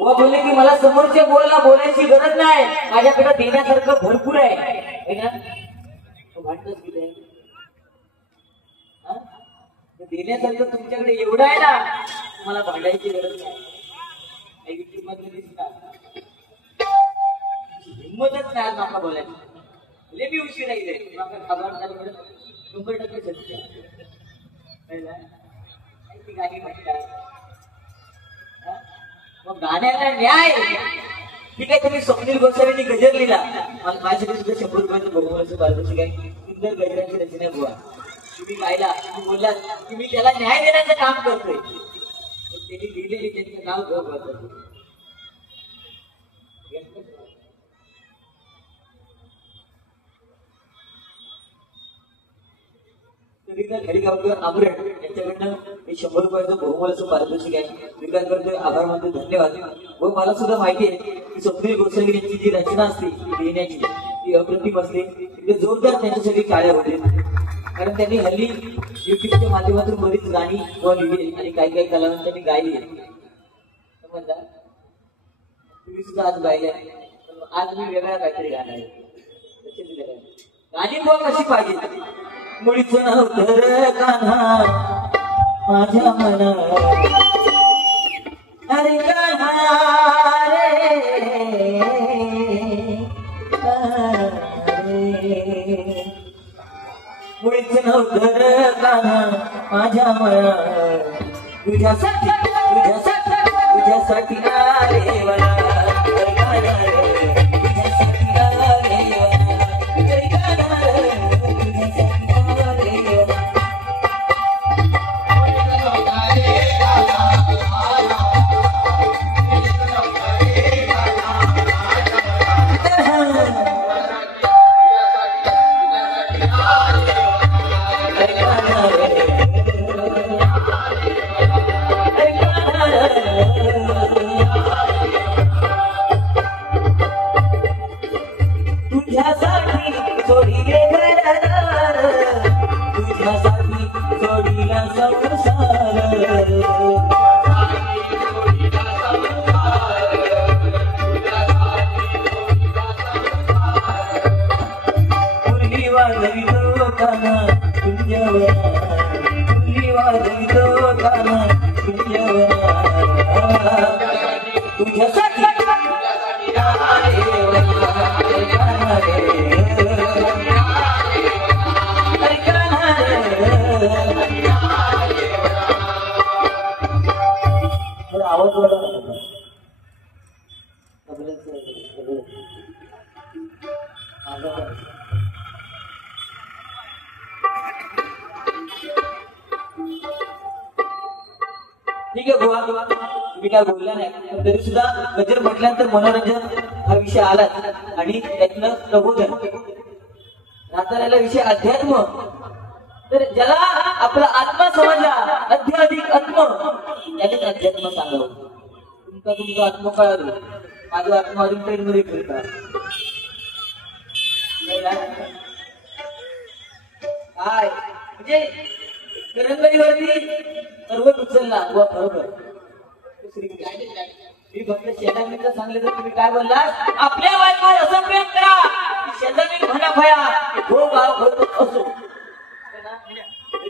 व बोलले की मला समोरच्या बोलायला बोलायची गरज नाही, माझ्याकडे देण्यासारखं भरपूर आहे ना. भांडणच किती आहे देण्यासारखं तुमच्याकडे एवढं आहे ना, मला भांडायची गरज नाही. हिंमतच नाही माका बोलायची. लय मी उशीर आहे माका खबर झाली 100% सत्य ती गाणी म्हणतात. मग गाण्याला न्याय ठीक आहे. तुम्ही स्वप्नील गोसावींनी गजर लिहिला, माझ्याकडे सुद्धा 100 रुपयाचं बहुमूल्याचं पारितोषिक आहे. सुंदर गजराची रचना बुवा तुम्ही गायला, तुम्ही बोललात की मी त्याला न्याय देण्याचं काम करतोय. त्यांनी लिहिलेली त्यांचं नाव गौरव हरिगावकर आमरेड यांच्याकडनं हे 100 रुपयाचं बहुमूल्याचं पारितोषिक आहे. स्वीकार करतोय, आभार मानतो, धन्यवाद. व मला सुद्धा माहिती आहे की स्वप्नील गोसावी यांची जी रचना असते लिहिण्याची ती अप्रतिम असते. तिथे जोरदार त्यांच्यासाठी टाळ्या होते, कारण त्यांनी हल्ली युट्यूबच्या माध्यमातून बरीच गाणी लिहिली आणि काही काही कलावंतांनी गायली आहे. समजला तुम्ही सुद्धा आज गायल्या, आज मी वेगळा काहीतरी गाणं आहे. गाणी बुवा कशी पाहिजे. मुळीच नव्हतं कान्हा माझ्या मना, अरे कान्हा रे मुळीच नव्हतं कान्हा माझ्या मना, तुझ्यासाठी तुझ्यासाठी तुझ्यासाठी आले मला. ठीक आहे बुवा, तुम्ही काय बोलला नाही, तरी सुद्धा गजर म्हटल्यानंतर मनोरंजन हा विषय आला आणि त्यातनं प्रबोधन राहता विषय अध्यात्म. तर ज्याला आपला आत्मा समजला, अध्यात्मिक आत्म, त्यानेच अध्यात्म सांगावं. तुमचा आत्म कळालो, माझा आत्मा अजून ट्रेन मध्ये फिरतात काय म्हणजे करंगळीवरती सर्वच उचलला व बरोबर. मी फक्त शेजारीचं सांगले तर तुम्ही काय बोलला, आपल्या बायकोवर असं प्रेम करा शेजारी म्हणा भया हो गाव होत असो.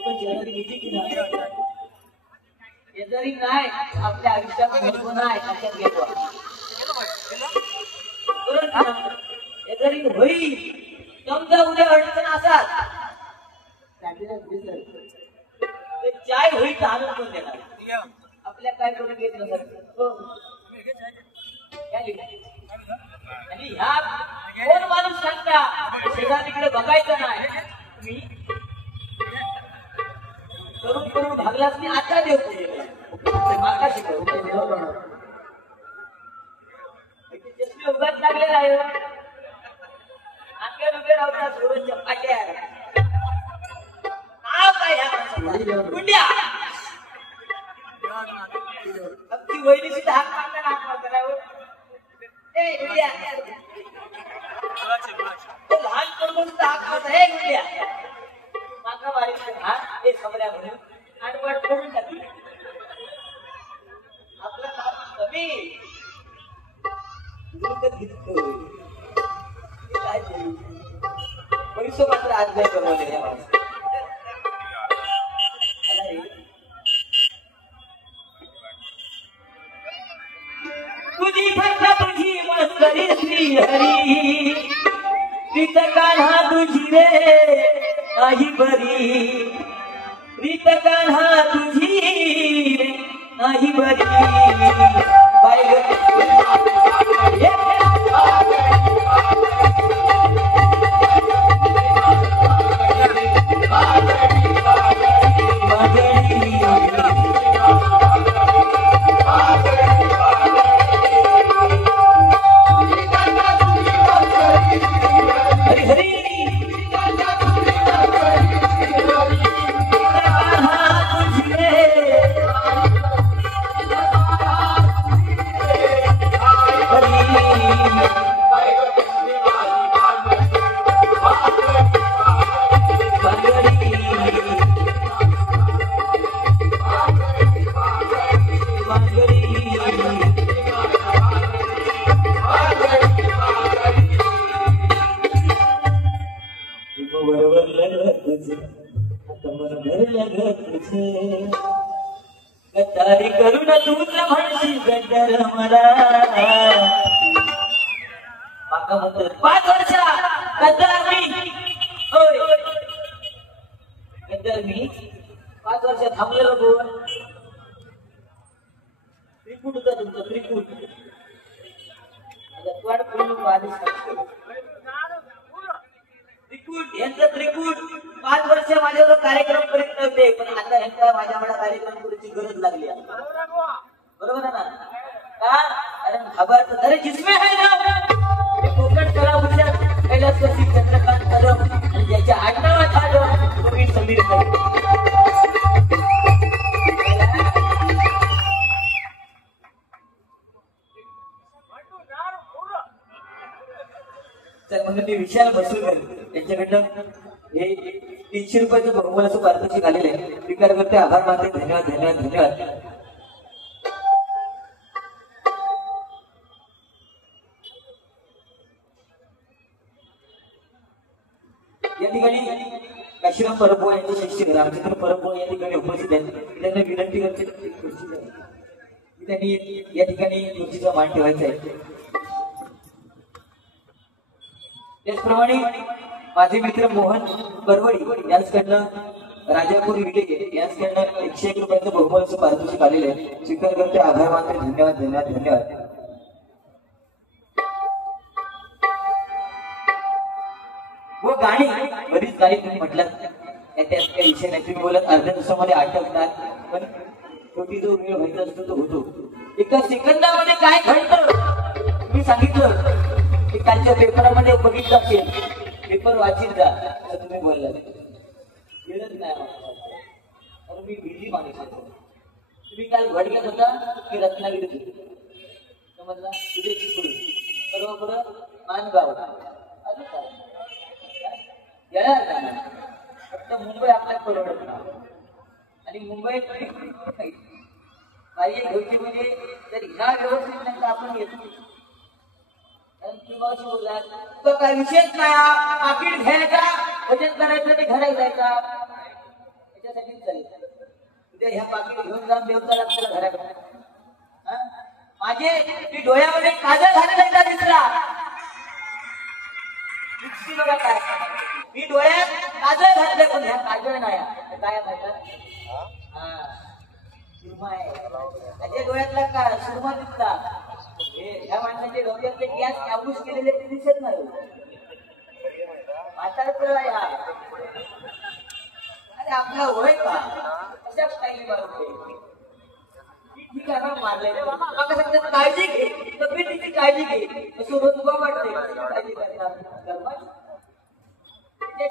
पण शेजारी किती की नाही, शेजारी नाही आपल्या आयुष्यात महत्व नाही लक्षात घ्यावा. शेजारी होई समजा उद्या अडचण असाल चाय होईल तर आणून कोण देणार, आपल्या काय करून घेत नसत. आणि ह्या कोण माणूस सांगता शेजारीकडे बघायचं नाही. मी करून करून भागलाच मी आता देतो माका शिकव चष्मे उगाच लागलेला आहे. अंगावर उभे राहतात सूरजच्या पाट्या. नाव काय ह्या माणसाचा गुंड्या. आमची वहिनी सुद्धा हाक मारताना हाक मारताना ए गुंड्या. लहान पोरगं सुद्धा हाक मारता हे गुंड्या. माका मारी हा हे खबऱ्या म्हणून आणि वाट करून टाकली. आपला बाप कमी आज नाही कमवले या माणसाने. तुझी थट्टा तुझी मस्करी श्री हरी रीत कान्हा तुझी रे नाही बरी रीत कान्हा तुझी रे नाही बरी गद्दारी करून तूच म्हणशील गद्दार मला माका म्हणतात 5 वर्ष गद्दार मी होय गद्दार मी 5 वर्ष थांबलेलो कोण त्रिकूट होता तुमचा त्रिकूट आता वाट पूर्ण बाधित त्रिकूट यांचा त्रिकूट 5 वर्ष माझ्यावर कार्यक्रम करीत नव्हते पण आता यांचा माझ्याकडे कार्यक्रम करायची गरज लागली बरोबर आहे ना का कारण खबर अरे जिसमें है ना कोकण कलाभूषण कैलासवासी चंद्रकांत कदम आणि ज्याच्या आडनावात आलं तो मी समीर तर म्हणून मी विशाल बसून त्यांच्याकडनं हे 300 रुपयाचं बहुमोलाचं पारितोषिक आलेलं आहे स्वीकार करते आभार मानते धन्यवाद धन्यवाद धन्यवाद. या ठिकाणी काशीराम परब यांचे शिष्य रामचंद्र परब या ठिकाणी उपस्थित आहेत त्यांना विनंती करते की त्यांनी या ठिकाणी खुर्चीचा मान ठेवायचा आहे. त्याचप्रमाणे माझे मित्र मोहन परवडी यांच्याकडनं राजापूर विटे यांच्याकडनं 101 रुपयाचं बहुमोलाचं पारितोषिक आलेलं आहे स्वीकार करते आभार मानते धन्यवाद धन्यवाद धन्यवाद. व गाणी बरीच गाणी तुम्ही म्हटलं त्यात काही विषय नाही तुम्ही बोलत अर्ध्या दिवसामध्ये आटकतात पण शेवटी जो वेळ व्हायचा असतो तो होतो. एका सेकंदामध्ये काय घडतं मी सांगितलं की कालच्या पेपरामध्ये बघितलं असेल पेपर वाचित जा असं तुम्ही बोलला वेळच नाही कारण मी बिझी माणूस होतो. तुम्ही काल घडक्यात होता की रत्नागिरीत होते समजला उद्या चिपळूण परवा पुढं मानगाव अजून काय येणार ना फक्त मुंबई आपल्याला परवडत नाही आणि मुंबईत काही गोष्टी म्हणजे जर ह्या व्यवस्थित नाही तर आपण येतो तो काय विशेष नाही पाकिट घ्यायचा वजन करायचं आणि घरात जायचा त्याच्यासाठीच चालेल उद्या ह्या पाकिट घेऊन जाऊन देवता आपल्याला घराकडे माझे मी डोळ्यामध्ये काजळ घालायचा दिसला बघा काय मी डोळ्यात काजळ घातले पण ह्या काजळ नाही काय घालतात त्याच्या डोळ्यातला का सुरमा दिसता ह्या माणसाच्या डोक्यातले गॅस काबूस केलेले ते दिसत नाही म्हातारपणा अरे आपला होय का अशा स्टाईल मारते ठीक आहे मारले सांगतात काळजी घे तब्येतीची काळजी घे असं रोज उभा वाटते काळजी करतात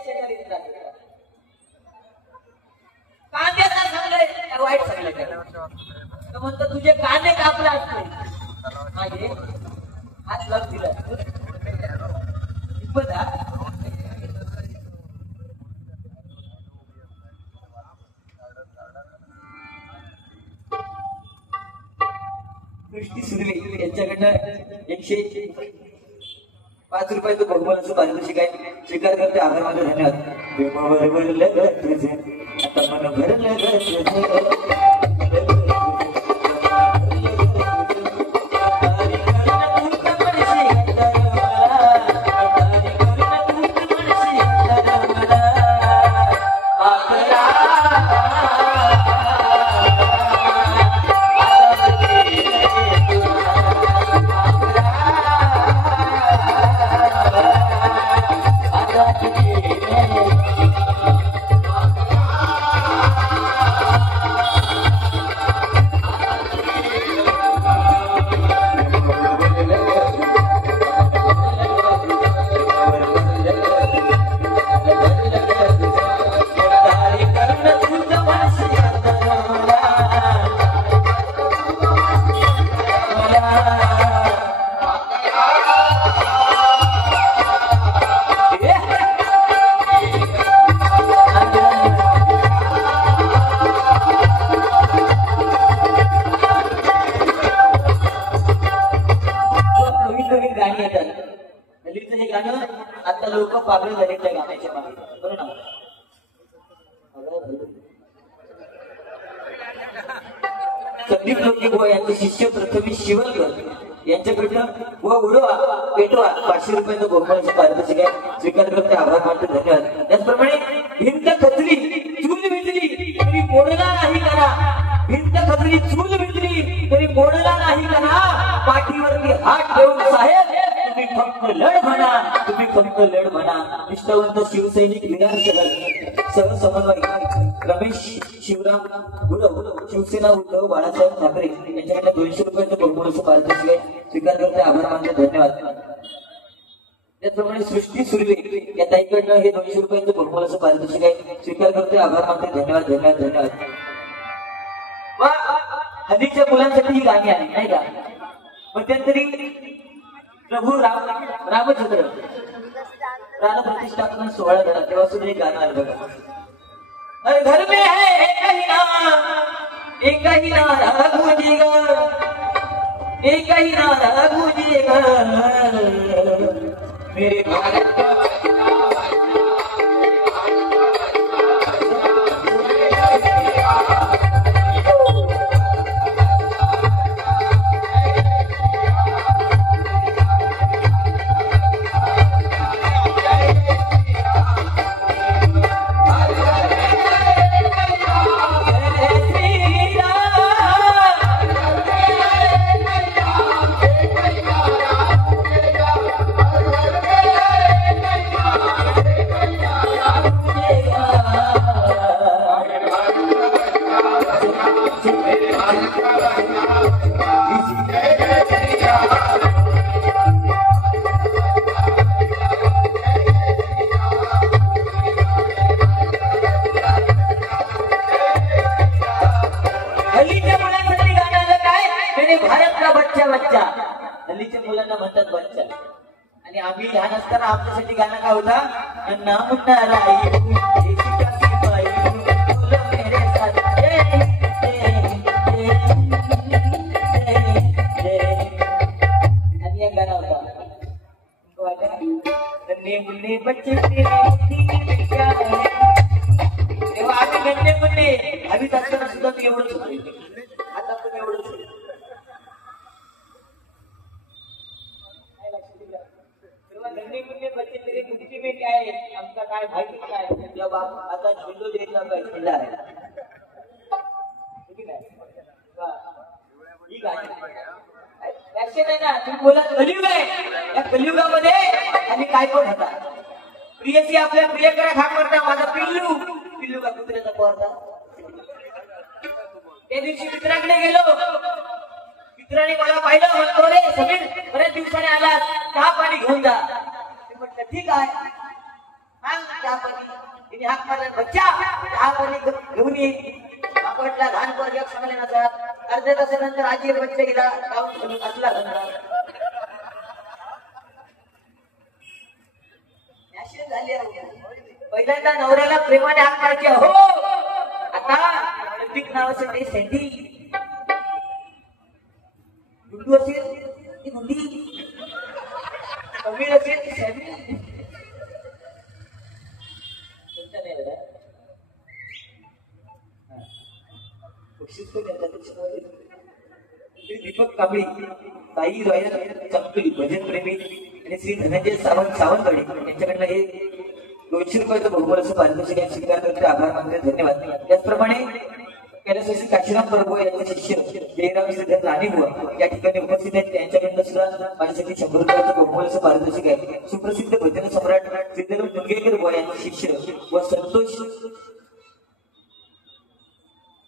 शेजारी कांदे सांगले वाईट सांगले म्हणतो तुझे कांदे कापले असते माझे हात लावून दिला दृष्टी सुर्वे यांच्याकडनं 105 रुपयाचं बहुमानाचं पारितोषिक आहे स्वीकार करते आभार मानते धन्यवाद. प्रेमावर भरलं ग तुझं आता मन भरलं ग तुझं आता लोक पागल झाले त्या गाण्याच्या मागे बरं ना. संदीप लोकीबुवा यांचे शिष्य प्रथमेश शिवलकर यांच्याकडनं व उडवा पेटवा 500 रुपयाचं गोपाळाचं पारितोषिक आहे स्वीकार करते आभार मानतो धन्यवाद. त्याचप्रमाणे भिंत खचली चूल भिजली तरी मोडला नाही करा भिंत खचली चूल भिजली तरी मोडला नाही करा पाठीवरती हात ठेवून साहेब तुम्ही फक्त लढ म्हणा तुम्ही फक्त लढ म्हणा. निष्ठावंत शिवसैनिक विराट शहर सह समन्वयक रमेश शिवराम गुरव शिवसेना उद्धव बाळासाहेब ठाकरे यांच्याकडे 200 रुपयाचं बहुमूल्य पारितोषिक आहे स्वीकार करते आभार मानतो धन्यवाद. त्याचप्रमाणे सृष्टी सुर्वे या ताईकडनं हे 200 रुपयाचं बहुमूल्य पारितोषिक आहे स्वीकार करते आभार मानतो धन्यवाद धन्यवाद धन्यवाद. हल्लीच्या मुलांसाठी ही गाणी आली नाही का. मध्यंतरी प्रभू रामचंद्र प्राण प्रतिष्ठापना सोहळा झाला तेव्हा सुद्धा एक गाणं आलं बघा. अरे घर में है एक ही नारा गूंजेगा एक ही नारा गूंजेगा मेरे भारत का हल्लीच्या मुलांना म्हणतात बच्चा आणि आम्ही लहान असताना आमच्यासाठी गाणं काय होता अन्ना मुन्ना राई आणि एक गाणं होता नन्हे मुन्ने बच्चे तेव्हा आम्ही नन्हे मुन्ने आम्ही असताना सुद्धा मी एवढंच होतो आता पण एवढंच होतो. बच्चे तेरे कुर्सी में क्या है आमचा काय माहिती काय जब आता झेंडू द्यायला काय झेंडा आहे ठीक आहे ही गाणी लक्ष नाही ना तुम्ही बोला कलियुग आहे या कलियुगामध्ये आणि काय पण होता प्रियसी आपल्या प्रियकरा खाक करता माझा पिल्लू पिल्लू का कुत्र्याचा पोरता. त्या दिवशी मित्राकडे गेलो मित्राने मला पाहिलं म्हणतो रे समीर बऱ्याच दिवसाने आला चहा पाणी घेऊन जा. म्हटलं ठीक आहे चहा पाणी तिने हाक मारला बच्चा चहा पाणी घेऊन येईल आपटला लहान पोर जग चांगले नसतात अर्ध्या तासानंतर आजी बच्चा गेला जाऊन असला झाली पहिल्यांदा नवऱ्याला प्रेमाने हाक मारायची हो आता प्रतीक नावाचं ते सँडी गुंडू असेल ती गुंडी कमी असेल ती सॅमी बक्षीस पण देतात त्याच्यामध्ये. श्री दीपक कांबळी, ताई रॉयल चंपली भजन प्रेमी आणि श्री धनंजय सावंतवाडी यांच्याकडनं हे 200 रुपयाचं बहुमूल्य पारितोषिक स्वीकार करते, आभार मानते, धन्यवाद. त्याचप्रमाणे कैलासवासी काशीराम प्रभू यांचे शिष्य जयराम श्रीधर राणीबुवा या ठिकाणी उपस्थित आहेत. त्यांच्याकडनं सुद्धा माझ्यासाठी 100 रुपयाचं बहुमूल्य पारितोषिक आहे. सुप्रसिद्ध भजन सम्राट श्रीधर मुनगेकर बुवा यांचे शिष्य व संतोष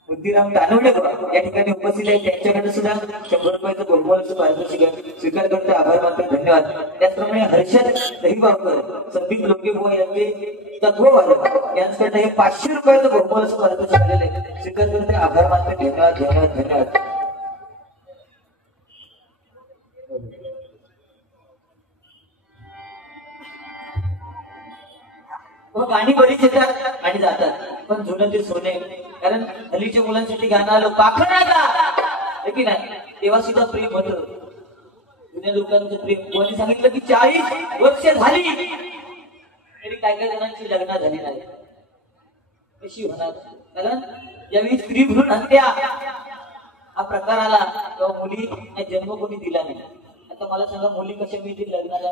बुद्धिराम दानवडे या ठिकाणी उपस्थित आहेत. त्यांच्याकडे सुद्धा 100 रुपयाचं बहुमूल्य पारितोषिक स्वीकार करते, आभार मानते, धन्यवाद. त्याचप्रमाणे हर्षद दहीबावकर संदीप लोके बुवा यांचे तत्ववादक यांच्याकडे हे 500 रुपयाचं बहुमूल्य पारितोषिक आलेले आहे. स्वीकार करते, आभार मानते, धन्यवाद, धन्यवाद, धन्यवाद. गाणी बरीच येतात आणि जातात, पण जुनं ते सोने. कारण हल्लीच्या मुलांसाठी गाणं आलं पाखराचा की नाही, तेव्हा सुद्धा प्रेम होतं. जुन्या लोकांचं प्रेम. कोणी सांगितलं की 40 वर्ष झाली तरी काय काय जणांची लग्न झाली नाही. कशी होणार? कारण ज्यावेळी स्त्री भ्रूण हत्या हा प्रकार आला तेव्हा मुलीने जन्म कोणी दिला नाही. आता मला सांगा, मुली कशा मिळतील लग्नाला?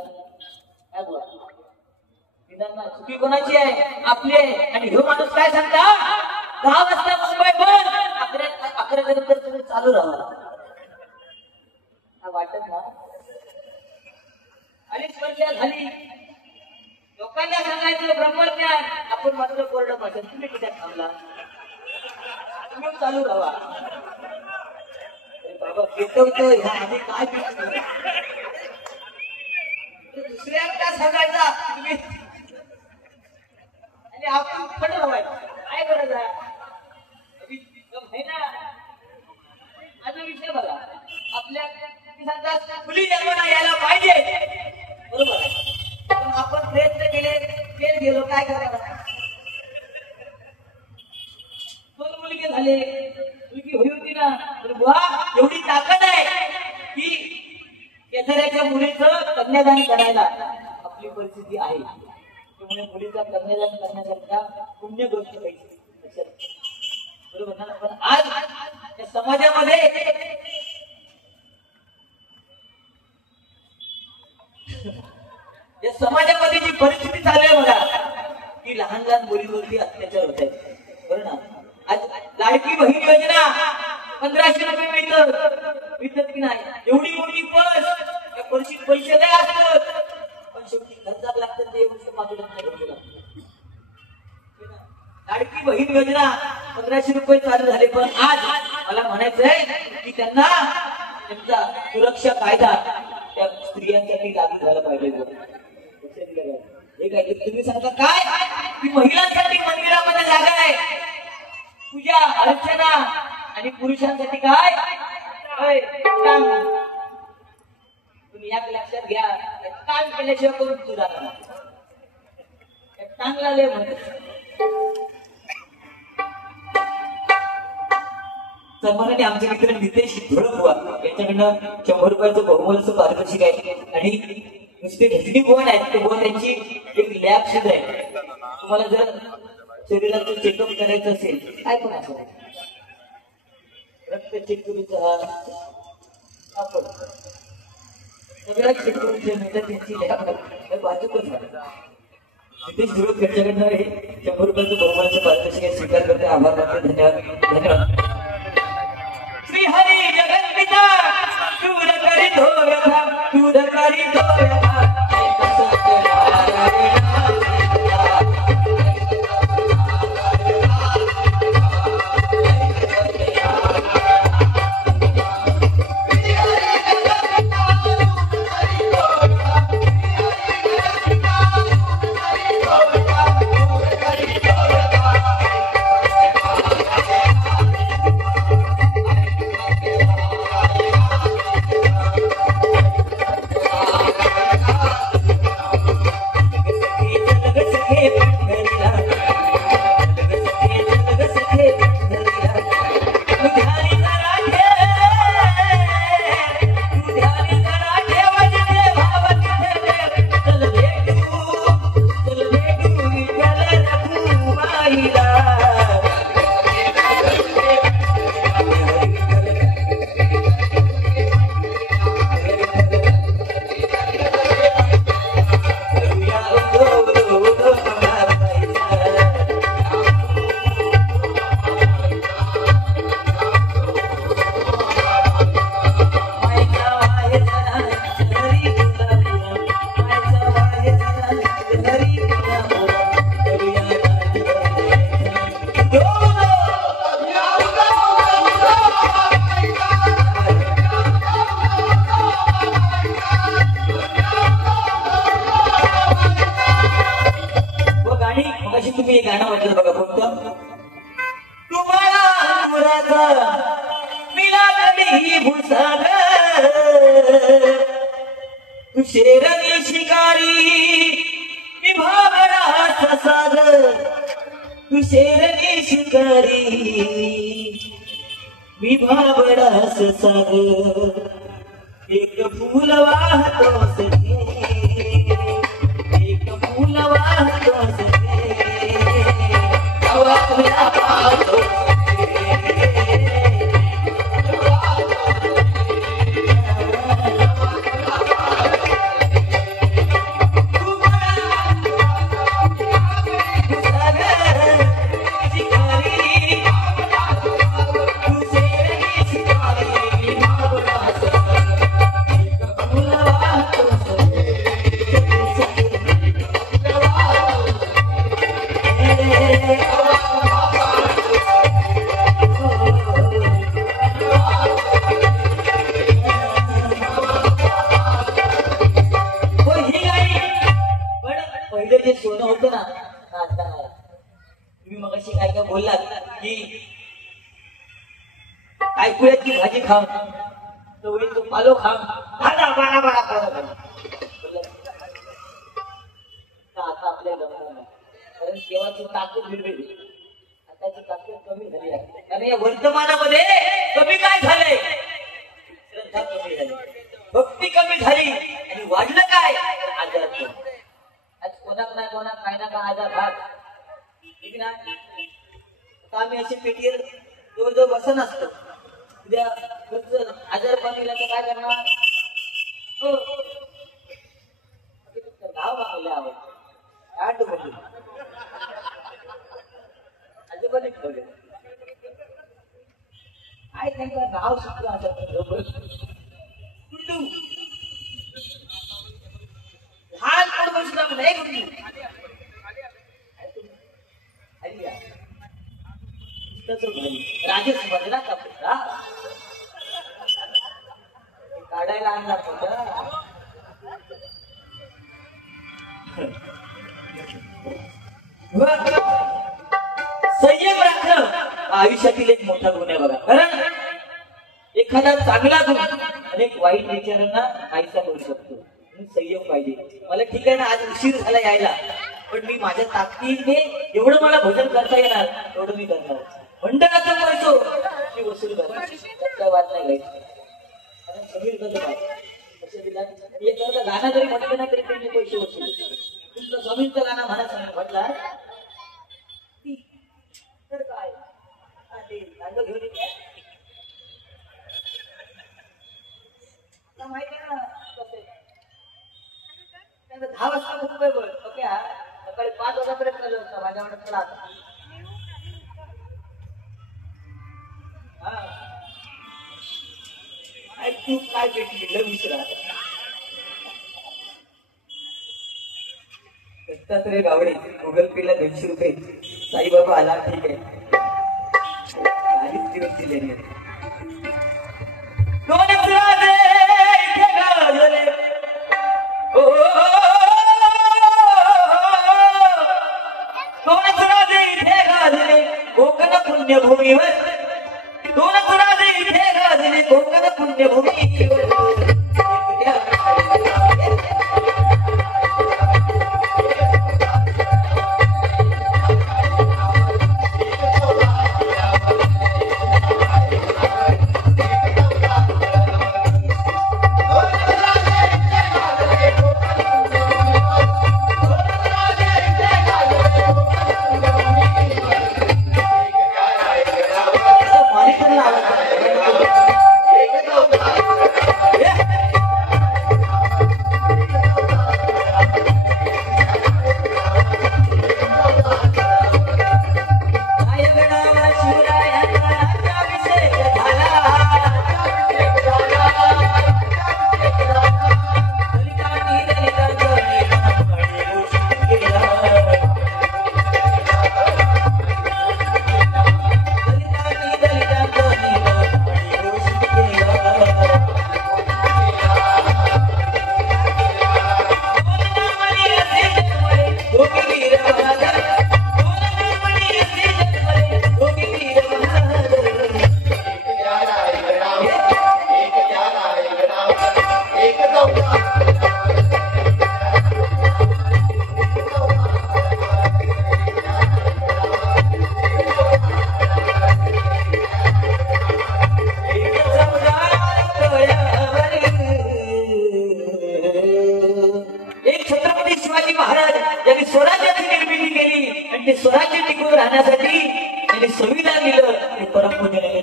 काय बोला, चुकी कोणाची आहे? आपली आहे. आणि हे माणूस काय सांगता, 10 वाजता मुंबई बंद, 11 नंतर तुम्ही चालू राहा. वाटत ना? आणि स्पर्धा झाली, लोकांना सांगायचं ब्रह्मज्ञान, आपण मात्र कोरडं पाठन. तुम्ही कुठे थांबला? तुम्ही चालू राहा. बाबा पेटवतो ह्या आधी काय पेटतो? दुसऱ्यांना सांगायचा तुम्ही आणि आपण खट राहायचं. काय गरज आहे? ना माझा विषय बघा, आपल्या मुली जन्माला यायला पाहिजे, बरोबर आहे. पण आपण प्रयत्न केले, फेल गेलो, काय करणार? 2 मुलगे झाले, मुलगी होई होती ना, तर बुवा एवढी ताकद आहे की केसऱ्याच्या मुलीचं कन्यादान करायला आपली परिस्थिती आहे. त्यामुळे मुलीचा कन्यादान करण्याकरता पुण्य गोष्ट पाहिजे, बरोबर ना? पण आज या समाजामध्ये जी परिस्थिती चालू आहे बघा, की लहान लहान मुलींवरती अत्याचार होत आहेत, बरोबर ना? आज लाडकी बहीण योजना 1500 रुपये मिळतात की नाही? एवढी मोठी पस, त्या पर्शीत पैसे नाही असतात, पण शेवटी खर्चाक लागतात ते एवढं मागून लाडकी बहीण योजना 1500 रुपये चालू झाले. पण आज मला म्हणायचं आहे की त्यांना त्यांचा सुरक्षा कायदा त्या स्त्रियांसाठी लागू झाला पाहिजे. हे काय तुम्ही सांगता काय की महिलांसाठी मंदिरामध्ये जागा आहे, पूजा अर्चना, आणि पुरुषांसाठी काय? तुम्ही या लक्षात घ्या, काम केल्याशिवाय करून तुझा चांगला लय म्हणत. सन्मानाने आमचे मित्र नितेश धुळकबुवा यांच्याकडनं 100 रुपयाचं बहुमूल्य पारितोषिक आहे. आणि नुसते भजनी भवन आहेत, ते भवन त्यांची एक लॅब सुद्धा आहे. तुम्हाला जर शरीराचं चेकअप करायचं असेल, काय पण असं रक्त चेक करूचा हा आपण सगळ्या चेक करून त्यांची लॅब बाजूकच नितेश धुळक यांच्याकडनं हे 100 रुपयाचं बहुमूल्य पारितोषिक स्वीकार करते, आभार मानते, धन्यवाद, धन्यवाद. श्री हरी जगत पिता दूर करी धो व्यथा, दूर करी धो व्यथा. गाणं म्हटलं बघा कोणतं. तुम्हाला अंकुराचा मिला कधी भुसाग, तू शेरनी शिकारी मी भावना ससाग, तू शेरनी शिकारी मी भावना ससाग. एक फूल वाहतो सखे, एक फूल वाहतो सखे, हवा तुला पाहतो सोनं होतं ना नाचताना. तुम्ही मग अशी काय काय बोललात की ऐकूयात की भाजी खाऊन तो पालो खाऊन भाडा बाळा बाळा खाऊन आता आपल्या जमणार नाही, कारण देवाची ताकद भिडवेली, आताची ताकद कमी झाली आहे. कारण या वर्तमानामध्ये कमी काय झालंय, श्रद्धा कमी झाली, भक्ती कमी झाली आणि वाढलं काय आजार. आज कोणाक नाही कोणाक काय ना काय आजार भाग ठीक ना. आम्ही अशी पेटीवर जवळजवळ बसन असतो, उद्या आजार पण गेला तर काय करणार. गाव मागवले आवड आठ बोलले आजोबाने ठेवले काय त्यांचं नाव सुद्धा असं लहान पडून सुद्धा नाही गुंडू राजेश बदला का काढायला आणला होता. संयम राखणं आयुष्यातील एक मोठा गुण आहे बघा. कारण एखादा चांगला गुण आणि एक वाईट विचारांना नाहीसा करू शकतो. संयम पाहिजे. मला ठीक आहे ना, आज उशीर झाला यायला, पण मी माझ्या ताकदीने एवढं मला भजन करता येणार एवढं मी करणार. मंडळाचं करतो मी वसूल करतो, काय वाद नाही घ्यायची. कारण समीर कसं एखादा गाणं जरी म्हटलं ना तरी त्यांनी पैसे वसूल. तुमचं जमीनचं गाणं म्हणा समीर म्हटला तर काय ते घेऊन येत माहिती आहे ना. 10 वाजता मुंबई बोल ओके. सकाळी 5 वाजेपर्यंत चालू होता माझ्याकडे. चला तू काय भेटली विसरा कसतात रे गावडे. गुगल पे ला 200 रुपये. साईबाबा आला ठीक आहे, 40 दिवस दिले नाही. कोकण पुण्यभूमीवर दोन पुराजे इथे गाजले कोकण पुण्यभूमीवर. Yeah.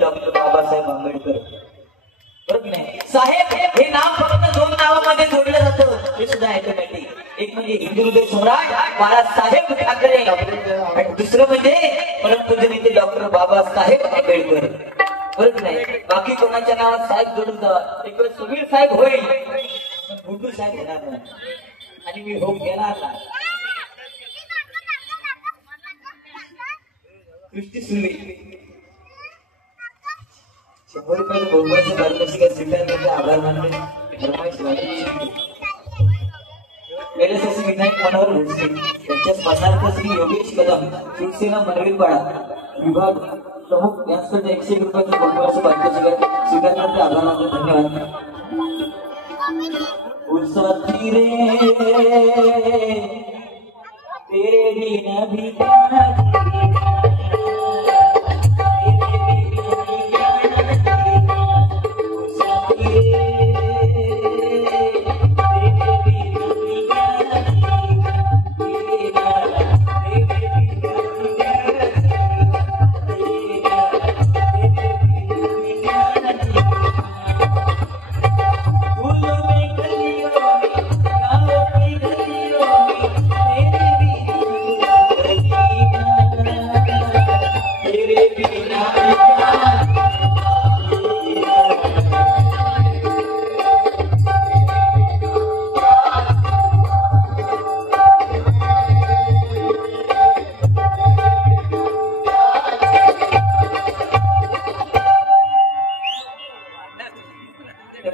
डॉक्टर बाबासाहेब आंबेडकर. बरोबर नाही साहेब हे नाव फक्त दोन नावामध्ये जोडलं जातं हे सुद्धा ऑटोमॅटिक. एक म्हणजे हिंदू हृदय सम्राट बाळासाहेब ठाकरे आणि दुसरं म्हणजे परमपूज्य नेते डॉक्टर बाबासाहेब आंबेडकर. बरोबर नाही बाकी कोणाच्या नावात साहेब जोडून जावा. एक वेळ सुबीर साहेब होईल पण गुड्डू साहेब होणार नाही आणि मी होऊन घेणार नाही. सृष्टी सुरी 100 रुपयाचं बहुमताचं पारितोषिक स्वीकारण्याचे आभार मानले. कैलासवासी विनायक मनोहर भोसले यांच्या स्मरणार्थ श्री योगेश कदम शिवसेना मरवीरपाडा विभाग प्रमुख यांच्याकडे 101 रुपयाचं बहुमताचं पारितोषिक स्वीकारण्याचे आभार मानले. धन्यवाद. साथी रे तेरे बिना भी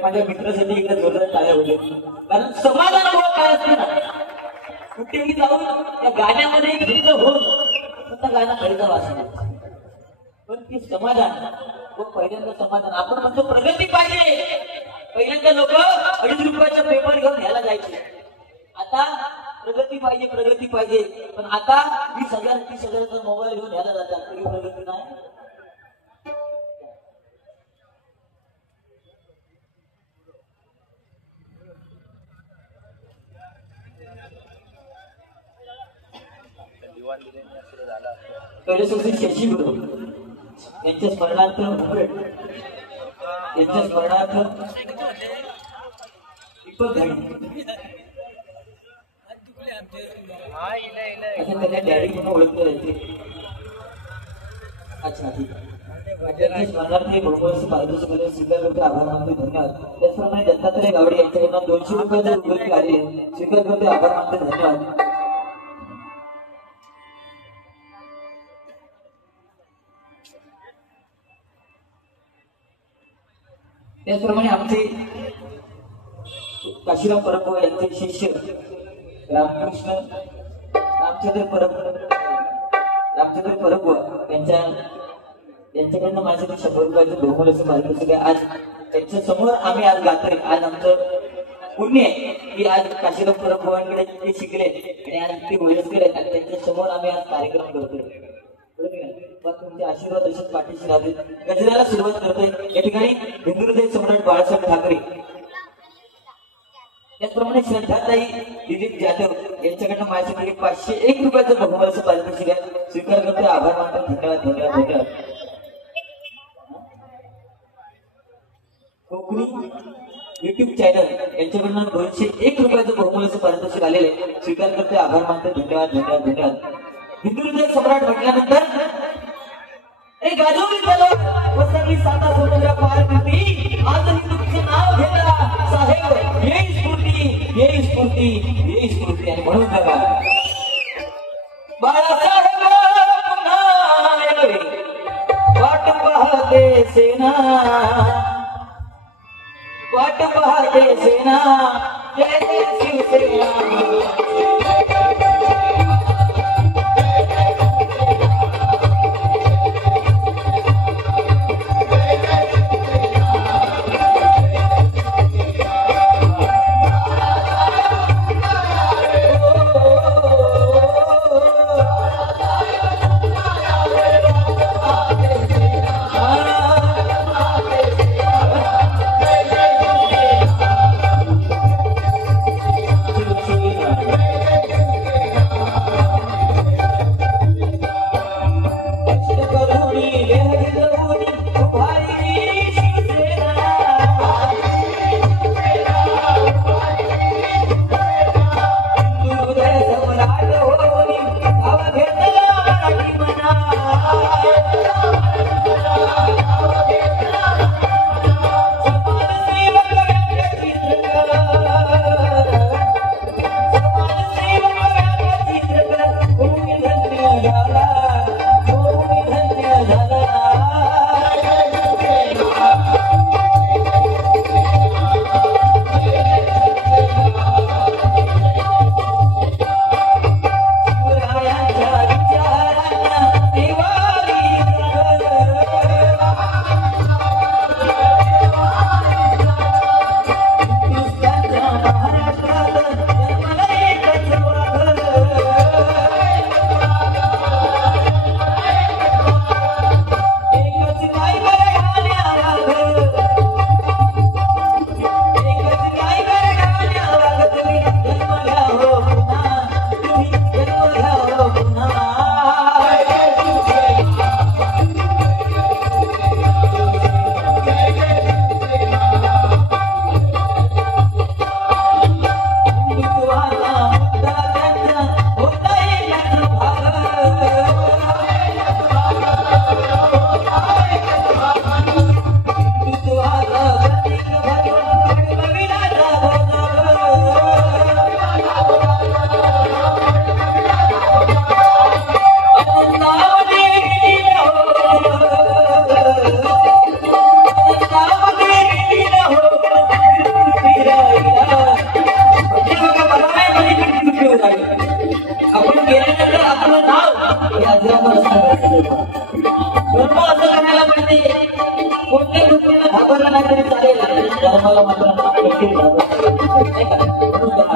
माझ्या मित्रासाठी एकदा जोरदार टाळ्या होते. कारण समाधान हवं काय असते ना कुठेही जाऊन त्या गाण्यामध्ये एक धुंद होऊन फक्त गाणं खरीदा वाचणार पण ती समाधान व पहिल्यांदा समाधान आपण म्हणतो प्रगती पाहिजे. पहिल्यांदा लोक 2.5 रुपयाचा पेपर घेऊन घ्यायला जायचे. आता प्रगती पाहिजे पण आता 20,000 30,000चा मोबाईल घेऊन घ्यायला जातात तरी प्रगती नाही. कैलासवासी शशी गुरु यांच्या स्मरणार्थ दीपक घाडी असं त्यांना डॅडी म्हणून ओळखले जायचे. अच्छा ठीक आहे. त्यांच्या स्मरणार्थ बहुमताचं पारितोषिक स्वीकार करते आभार मानते. धन्यवाद. त्याचप्रमाणे दत्तात्रय गावडे यांच्याकडून 200 रुपयाचे उद्योगी आले स्वीकार करते आभार मानते. धन्यवाद. त्याचप्रमाणे आमचे काशीराम परब यांचे शिष्य रामचंद्र परब यांच्याकडनं माझ्याकडे 100 रुपयाचं बहुमूल्याचं पारितोषिक आहे. आज त्यांच्या समोर आम्ही आज गातोय. आज आमचं पुण्य आहे की आज काशीराम परब भावांकडे ते शिकले आणि आज ते वयस्कर आहेत आणि त्यांच्या समोर आम्ही आज कार्यक्रम करतोय. तुमचे आशीर्वाद असेच पाठीशी राहतील. गजराला सुरुवात करतोय. या ठिकाणी हिंदू हृदय सम्राट बाळासाहेब ठाकरे त्याचप्रमाणे श्रद्धाताई दिलीप जाधव यांच्याकडनं माझ्याकडे 501 रुपयाचं बहुमताचं पारितोषिक आहे स्वीकार करतोय आभार मानतो. धन्यवाद. कोकणी युट्यूब चॅनल यांच्याकडनं 201 रुपयाचं बहुमूल्याचं पारितोषिक आलेलं आहे स्वीकार करतोय आभार मानतो. धन्यवाद. हिंदू हृदय सम्राट म्हटल्यानंतर एक गाजवली चलो वसरली साता समुद्र पार करती आजही तुमचं नाव घेता साहेब येई स्फूर्ती आणि म्हणून बघा बाळासाहेब वाट पाहते सेना जय शिवसेना. कोणत्याही गोष्टीला घाबरला नाही तरी चालेल, धर्माला मात्र नक्कीच घाबरतो. नाही का? म्हणून बघा.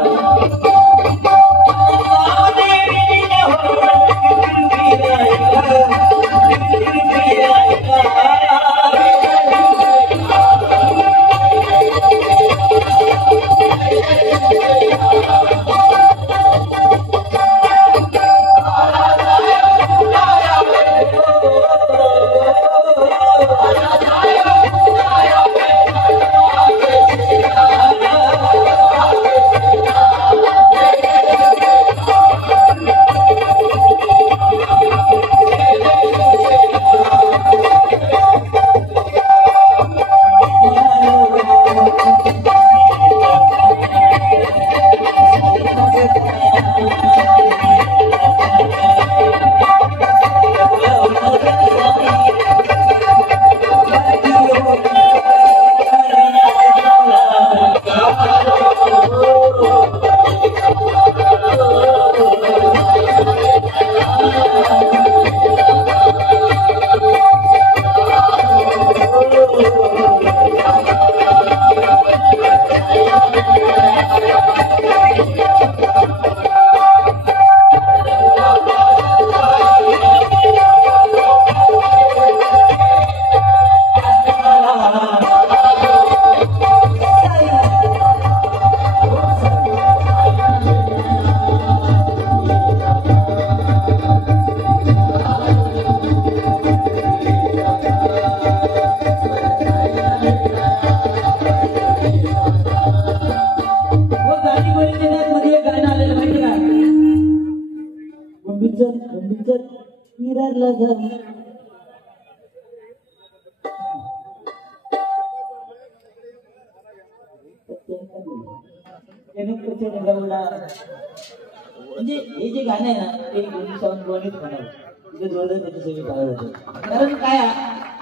म्हणजे हे जे गाणं आहे ना ते गोंधळीत म्हणावं तिथे जोरदार त्याची सगळी पाळत होते. कारण काय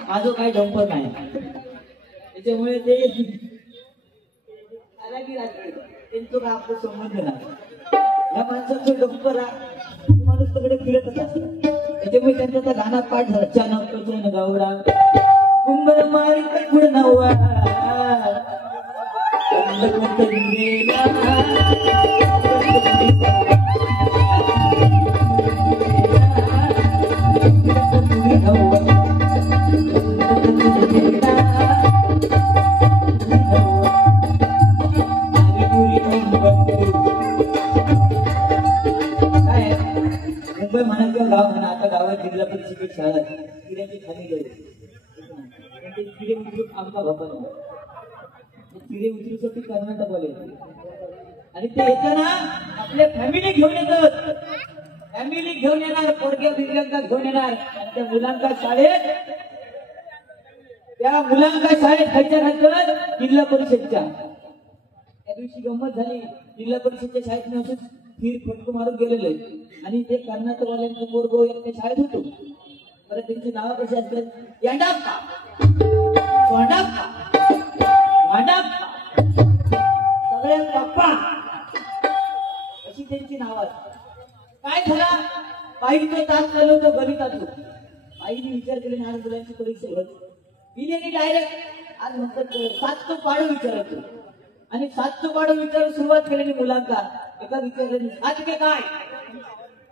माझं काही डंपर नाही त्याच्यामुळे ते आला की रात्री त्यांचं काय आपलं संबंध नाही. या माणसाचं डंपर माणूस तिकडे फिरतच असतं त्याच्यामुळे त्यांचा त्या गाणं पाठ झाला चानक गावडा कुंभर मारी पुढे नव्वा मुंबई म्हणा किंवा गाव म्हणा आता गावात जिल्हा परिषदेची शाळा किड्याची खाली गेली किडे उचलून आमचा भोपा चिडे उचलूसाठी कर्नाटक वाले आणि ते येताना आपल्या फॅमिली घेऊन येतात. फॅमिली घेऊन येणार पोरग्या बिरग्यांका घेऊन येणार आणि त्या मुलांका शाळेत खायच्या घालतात जिल्हा परिषदच्या. त्या दिवशी गंमत झाली जिल्हा परिषदच्या शाळेत मी असंच फिर फटको मारून गेलेलो आणि ते कर्नाटकवाल्यांचं पोरगो त्या शाळेत होतो. परत त्यांची नावं कशी असतात यांडाप्पा सगळ्या पप्पा अशी त्यांची नाव आहेत. काय झाला बाईचं तास झालं होतं गणिताचं. बाईने विचार केले लहान मुलांची परीक्षा घ्यायची तिने डायरेक्ट आज म्हणतात 7 पाडू विचारायचं आणि 7 पाडू विचारायला सुरुवात केलेली मुलांना. एका विचाराने 7 के काय,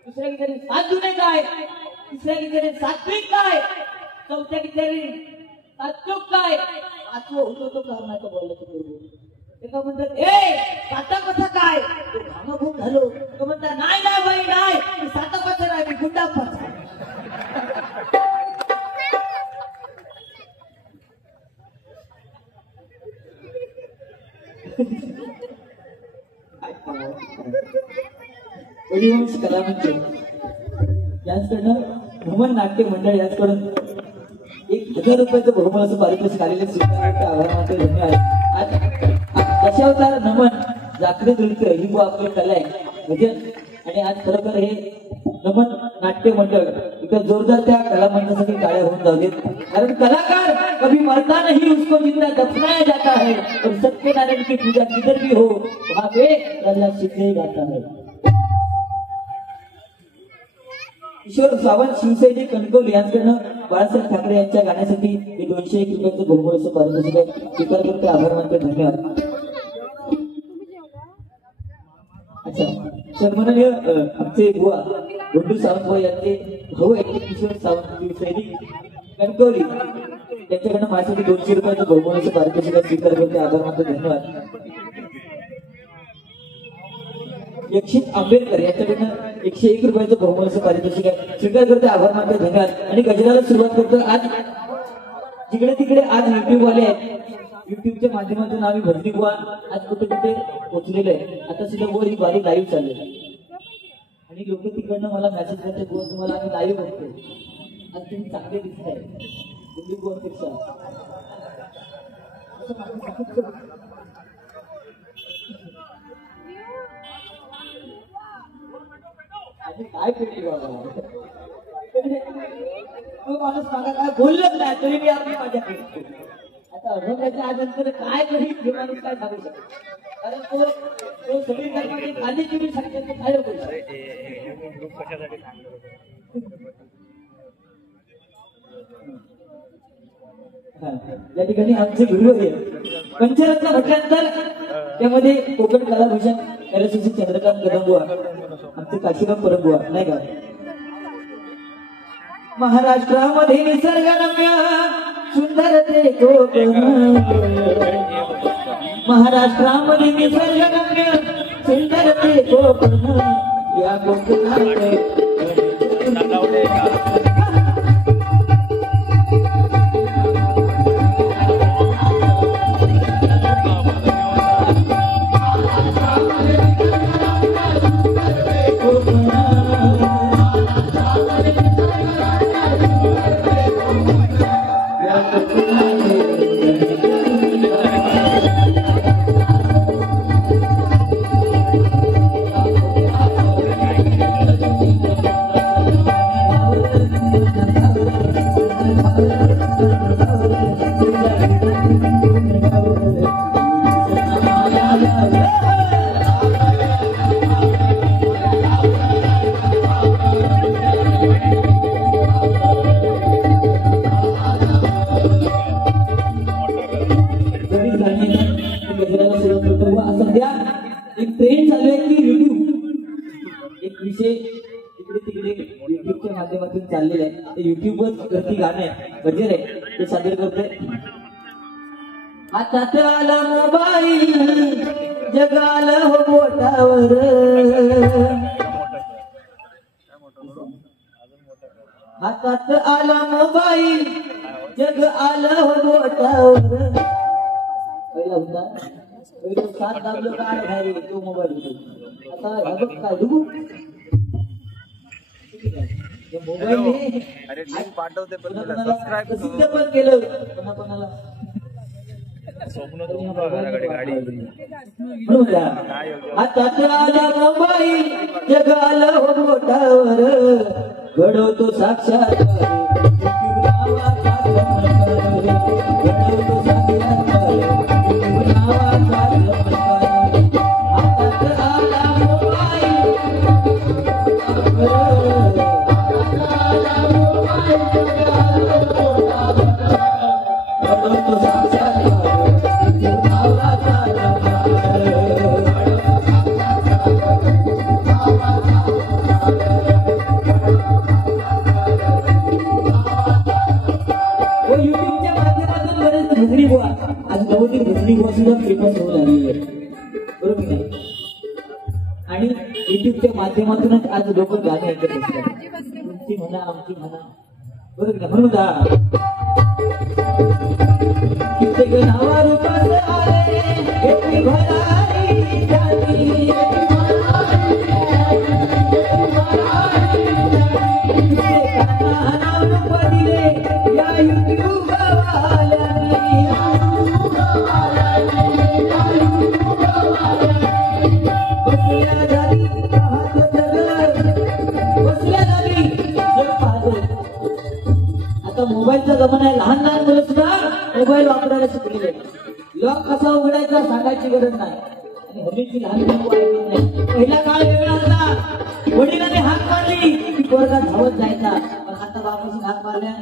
दुसऱ्या विचाराने 7 जुने काय, तिसऱ्या विचाराने 7 काय, चौथ्या विचाराने 7 काय, 5 होतो तो कर्नाटक बोलायचं बरोबर. एका म्हणतात 7 कसा काय, तो घामाघूम झालो. तो म्हणतात नाही ना बाई नाही 7 पाच नाही गुंडा पाच. वडिवंश कलावंत याचकडनं भ्रमण नाट्य मंडळ याचकडून 1000 रुपयाचं बहुमानाचं पारितोषिक आलेले आभार मानतो. धन्यवाद. दशावतार नमन जागृत नृत्य ही आपली कला आहे भजन आणि आज खरोखर हे नमन नाट्य मंडळ इथं जोरदार त्या कला मंडळासाठी टाळ्या होऊन जाऊ देत. कारण कलाकार कभी मरता नहीं उसको जिंदा दफनाया जाता है और सत्यनारायण की पूजा किधर भी हो वहां पे अल्लाह सिद्ध जाता है. किशोर सावंत शिवसैनिक कणकवली यांच्याकडनं बाळासाहेब ठाकरे यांच्या गाण्यासाठी हे 201 रुपयाचं बहुमूल्य असं पारितोषिक आहे. स्वीकार करते, आभार मानते, धन्यवाद. अच्छा, सन्माननीय आमचे बुवा गुंडू सावंत बुवा यांचे भाऊ आहेत किशोर सावंत शिवसैनिक कणकवली त्यांच्याकडनं माझ्यासाठी 200 रुपयाचं बहुमूल्य असं पारितोषिक आहे. स्वीकार करते, आभार मानते, धन्यवाद. यक्षित आंबेडकर यांच्याकडनं 101 रुपयाचं बहुमूल्य पारितोषिक आहे. स्वीकार करते, आभार मानते, धन्यवाद. आणि गजराला सुरुवात करतो. आज जिकडे तिकडे आज युट्यूब वाले आहेत, युट्यूबच्या माध्यमातून आम्ही भजनी बुवा आज कुठे कुठे पोहोचलेले आहे. आता सुद्धा बुवा ही बारी लाईव्ह चालली आहे आणि लोक तिकडनं मला मेसेज करते, बुवा तुम्हाला आम्ही लाईव्ह बघतो, आज तुम्ही चांगले दिसत आहे भजनी बुवांपेक्षा. काय करते बाबा, माणूस मला काय बोललंच नाही तरी मी आपली माझ्या करतो. आता अभंगाच्या आनंतर काय कधी हे माणूस काय सांगू शकतो, कारण तो सगळी काही खाली तुम्ही सांगितलं काय होतं. या ठिकाणी आमचे गुरु आहे पंचरत्न म्हटल्यानंतर त्यामध्ये कोकण कलाभूषण कैलासवासी चंद्रकांत कदमबुवा, आमचे काशीराम परमबुवा नाही का. महाराष्ट्रामध्ये निसर्गरम्य सुंदर ते कोकण, महाराष्ट्रामध्ये निसर्गरम्य सुंदर ते कोकण, या कोकणात एक ट्रेंड चालू आहे की युट्यूब एक विषय इकडे तिकडे युट्यूबच्या माध्यमातून चाललेला आहे. ते युट्यूबवर वरती गाणं आहे, भजन आहे, ते सादर करतोय. हातात आला मोबाईल, जगाला हो बोटावर, हातात आला मोबाईल, जग आलं हो बोटावर. पहिला होता सात दाबलं काय आहे तो मोबाईल, आता बघ काय डुबू मोबाईल पाठवते पण केलं कोणाला हातात आला मोबाईल, जग आलं हो बोटावर, घडवतो साक्षात आणि युट्यूबच्या माध्यमातूनच आज लोक गाणे ऐकत असतात. तुमची म्हणा आमची म्हणा, बरोबर ना. म्हणून कित्येक नावारूपास आले येथे भरारी जाती, नाव दिले या युट्यूब वाल्यांनी. आता मोबाईलचा जमाना आहे, लहान लहान मुलं सुद्धा मोबाईल वापरायला शिकलेले. लॉक कसा उघडायचा सांगायची गरज नाही आणि हल्लीची लहान मुलं ऐकत नाही. पहिला काळ वेगळा होता. वडिलांनी हाक मारली की पोरगा धावत जायचा, पण आता बापाची हाक मारल्या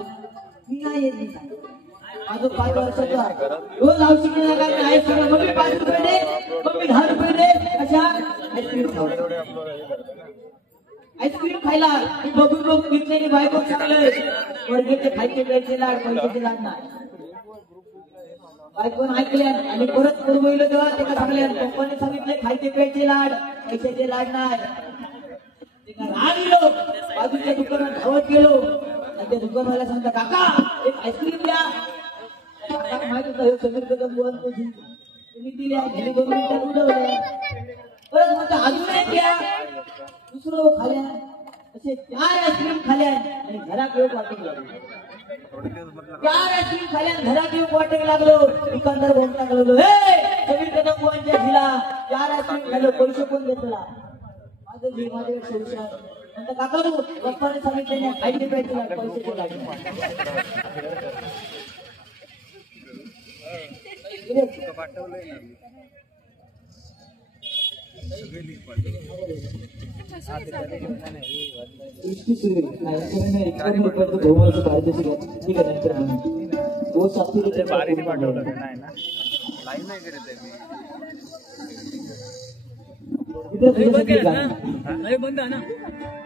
मी नाही येत. मी माझं 5 वर्षाचा रोज औषध नाही सगळं. मम्मी 5 रुपये दे, मम्मी 10 रुपये दे, अशा आईस्क्रीम खायला बघून बघून घेतलेली बायको चांगलं. वर्गेचे खायचे प्यायचे लाड, पैशाचे लाड नाही. बायकोन ऐकल्या आणि परत पुरवलं तेव्हा त्याला सांगल्या पप्पाने सांगितले खायचे प्यायचे लाड, पैशाचे लाड नाही. राग गेलो, बाजूच्या दुकानात धावत गेलो आणि त्या दुकानवाला सांगता काका एक आईस्क्रीम द्या. माहित होतं समीर कदम तुम्ही दिल्या, घरी 2 मिनिटात उडवल्या. परत म्हणता अजून एक द्या, दुसरं खाल्या. असे 4 आईस्क्रीम खाल्या आणि घरात येऊन वाटू लागलो. 4 आईस्क्रीम खाल्या घरात येऊन वाटू लागलो. दुकानदार बोलता लागलो, हे समीर कदम बुवांच्या घिला 4 आईस्क्रीम खाल्लो, पैसे कोण घेतला? माझं जीव माझ्यापेक्षा हुशार. म्हणता काका तू पप्पाने सांगितले खायचे प्यायचे लाड, पैशाचे लाड.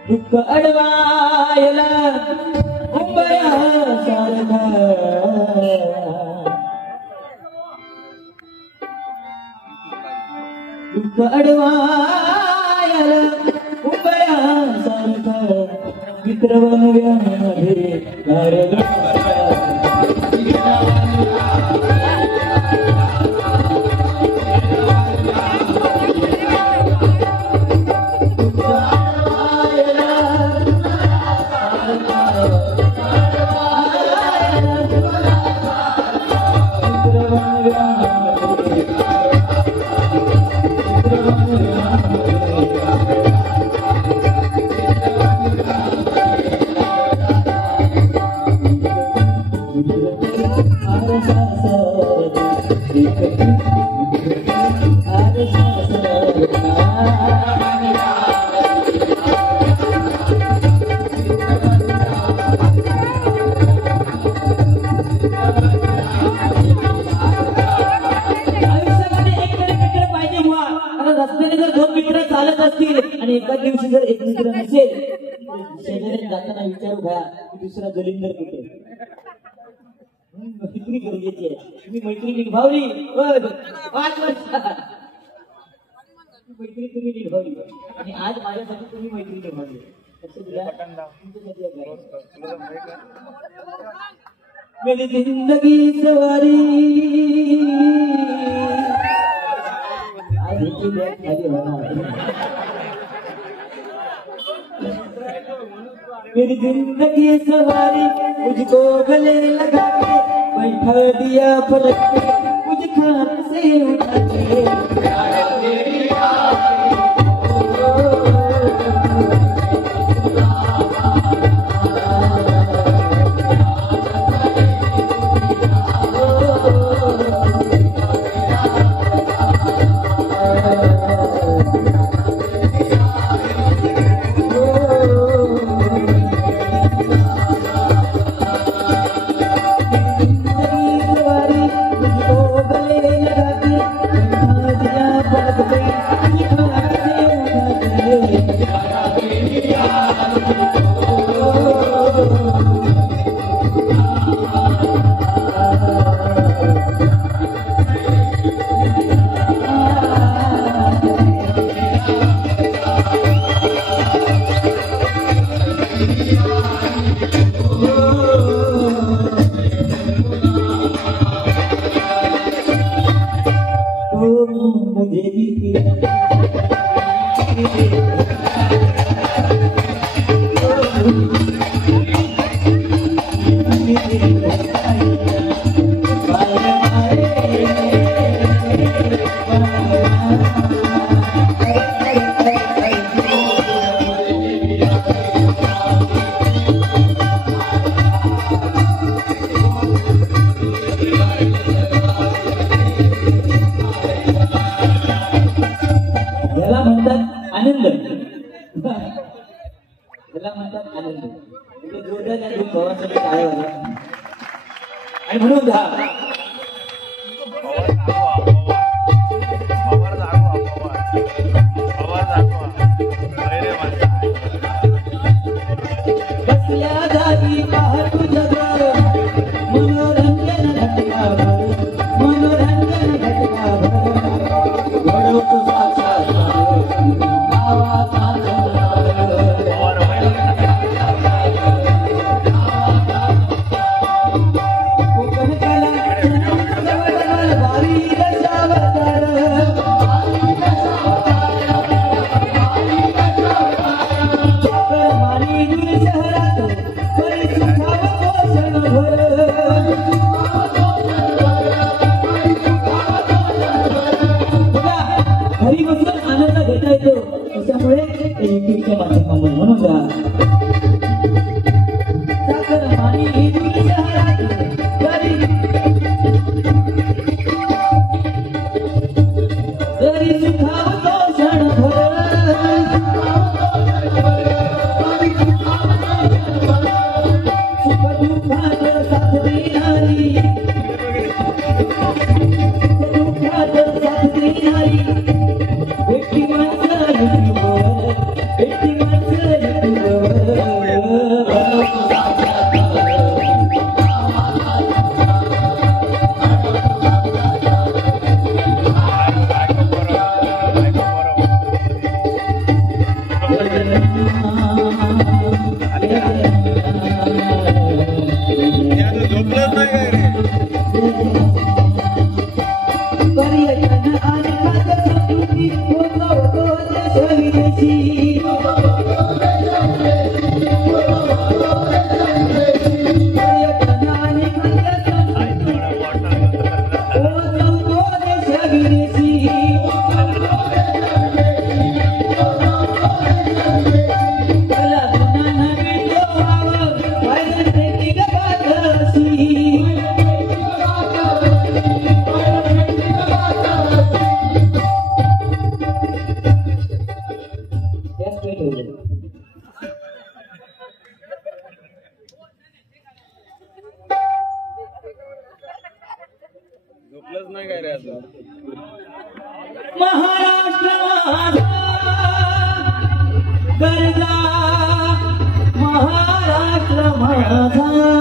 दुःख अडवायला मुंबया सारखा, दुःख अडवायला मुंबया सारखा, मित्र बनव्यामध्ये एका दिवशी जर एक मित्र नसेल शेजारी जाताना विचारू घ्या की दुसरा दलिंदर कुठे. मैत्री गरजेची आहे. तुम्ही मैत्री निभावली 5 वर्षात, मैत्री तुम्ही निभावली आणि आज माझ्यासाठी तुम्ही मैत्री निभावली. मेरी जिंदगी सवारी आधीची बॅग खाली होणार. मेरी जिंदगी सवारी मुझको गले लगा के बैठा दिया पलक पे, मुझे खान से उठा के म्हणून धा बसल्या जागी पाहतो जग मनोरंजन घटका घडवतो साक्षात कोकण कला बारी दशावतार मानी दूर शहरात परी सुखावतो क्षणभर घरी बसून आनंद घेता येतो त्याच्यामुळे युट्यूबच्या माध्यमातून म्हणून जा साखर मानी दूर शहरात घरी सुखावतो क्षणभर सुख दुःखात साथ देणारी दुःखात साथ देणारी एकटी माणसं युट्यूबवर एकटी माणसं युट्यूबवर पर्यटन आणि खाद्यसंस्कृती होतो देश विदेशी पर्यटन आणि खाद्यसंस्कृती होतो देश विदेशी कला गुणांना मिळतो वाव व्हायरल ट्रेकिंग बातशी झोपलंच नाही काय रे आता महाराष्ट्र माझा गरजा महाराष्ट्र माझा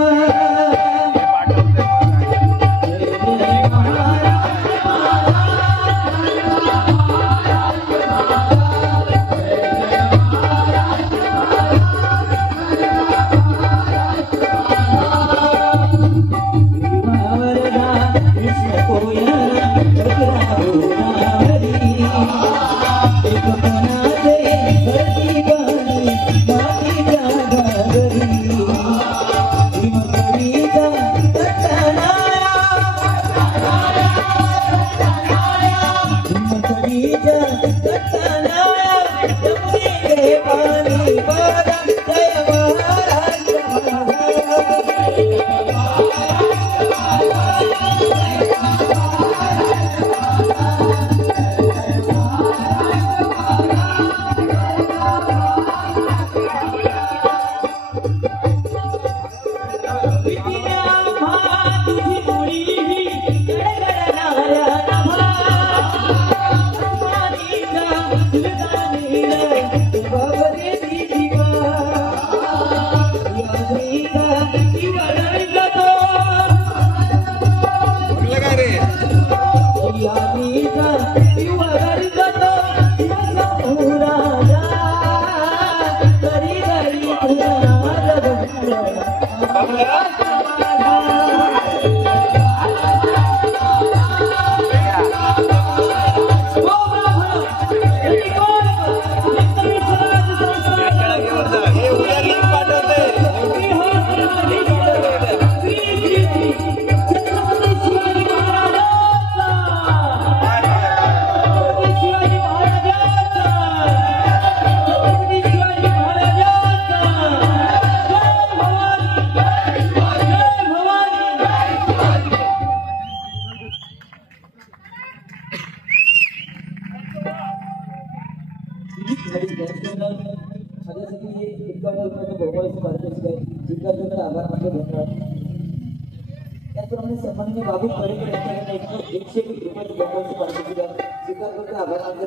म्हणजे बाबू परेकर यांच्याकडे 101 रुपयाचं बंबलचं पारितोषिक स्वीकार करतो. आभार मानतो.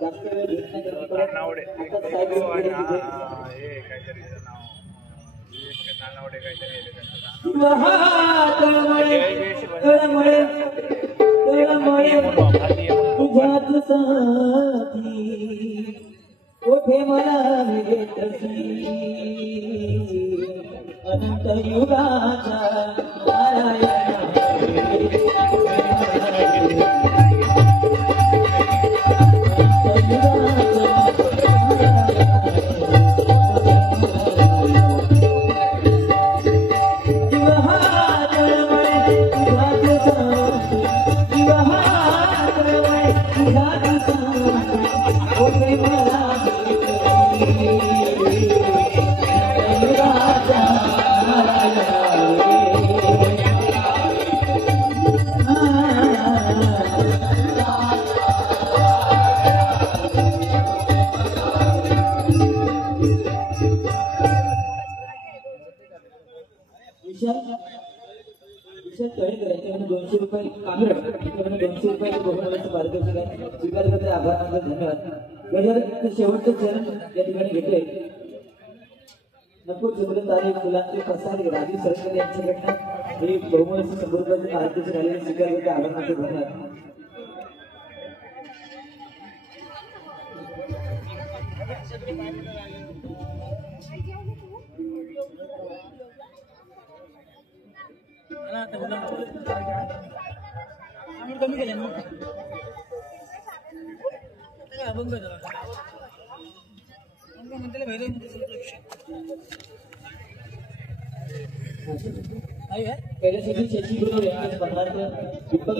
जास्त वेळ घेत नाही करत परत आता साहेब तुझ्यात साथी कोठे मला भेटसी अनंत युगाचा ₹200 कांगड यांच्याकडून ₹200 बहुमूल्याचं पारितोषिक आहे. स्वीकार करते. आभार मानतो. धन्यवाद. गजर शेवटचं चरण या ठिकाणी घेतोय. नकुल सुमलताई फुलांचे पसार राजू सरकार यांच्याकडनं हे बहुमूल्याचं ₹100 पारितोषिक आलेले स्वीकार करते. आभार मानतो. धन्यवाद. कमी केलं पहिल्या शेती शशी गुरु यांचे पदार्थ दीपक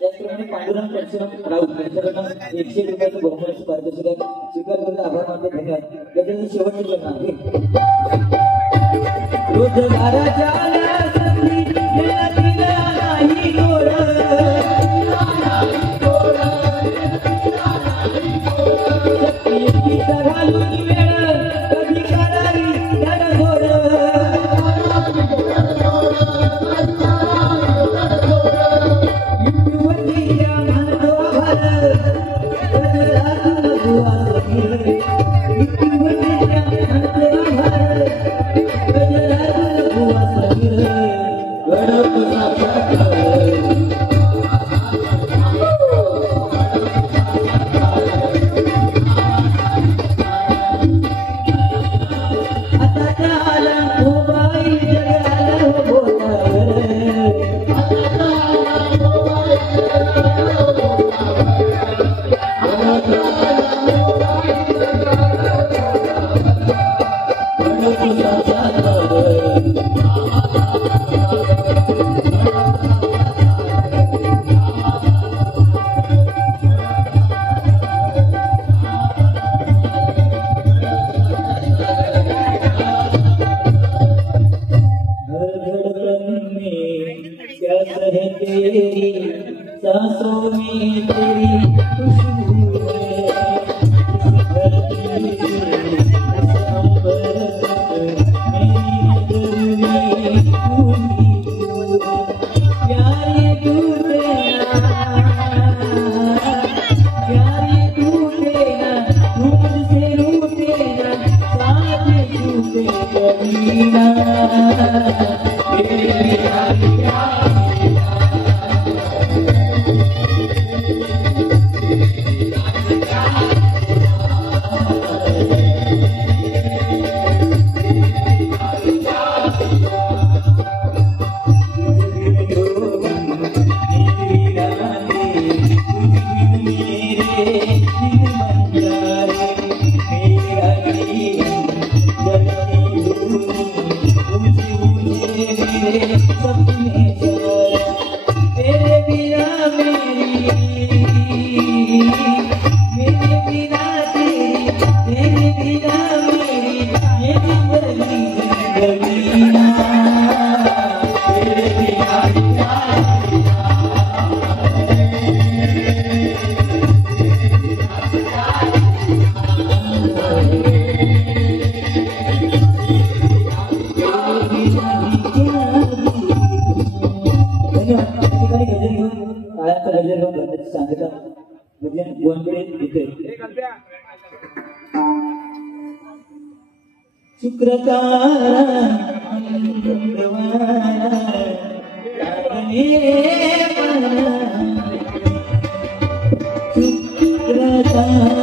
त्याचप्रमाणे पांडुरंग परशुराम राऊत यांच्याकडनं ₹100 बहुमूल्याचं पारितोषिक आहे. स्वीकार करते. आभार मानतो. धन्यवाद. त्याच्यानंतर शेवटचं चरण आहे. रोजगाराच्या संधी नाही गोड घालून वेळ कधी करावी धडधोड सांसों में तेरी खुशबू है, इस धरती से इस अंबर तक मेरी नजर में तू ही तू है। प्यार ये तू तेरा, प्यार ये तू तेरा, तू मुझसे रूठेगा, साथ छूटे कभी ना, तेरे बिना प्यार गजर भरण्याची सांगता भजन गोंधळे येते शुक्रतारा मंगळवारा लागले मला शुक्रतारा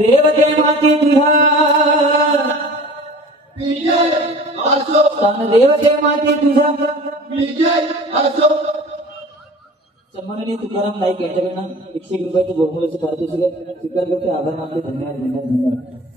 देवते माती तुझा विजय असो देवते माती तुझा विजय असो सन्माननीय तुकाराम नाईक यांच्याकडनं 101 रुपयाचं बहुमूल्याचं पारितोषिक स्वीकार करते. आभार मानते. धन्यवाद.